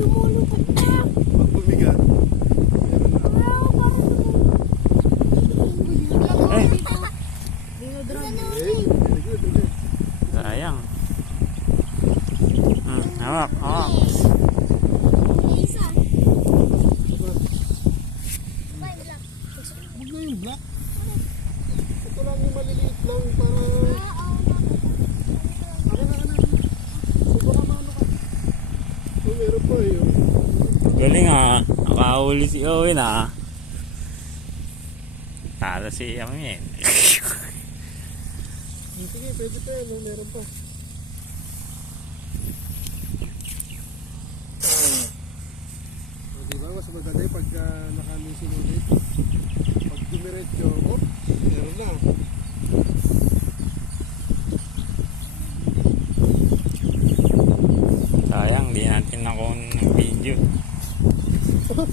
lumulupad na. Pag bumigat. Eh, Okay, very good. Okay. sayang. Hawak, hawak. Isa. Huwag na yung black. Ito lang yung maliliit lang para... Sobrang ano ka. Oh, meron pa eh. Galing ah. Nakahuli si Owen ah. Talo si Amin. Sige, pwede pa yun. Meron pa. So, diba, mas maganda yung pagka nakamisin ulit. Pag dumiretso, oh, meron na. Sayang, di natin nakuha ng video. Ano?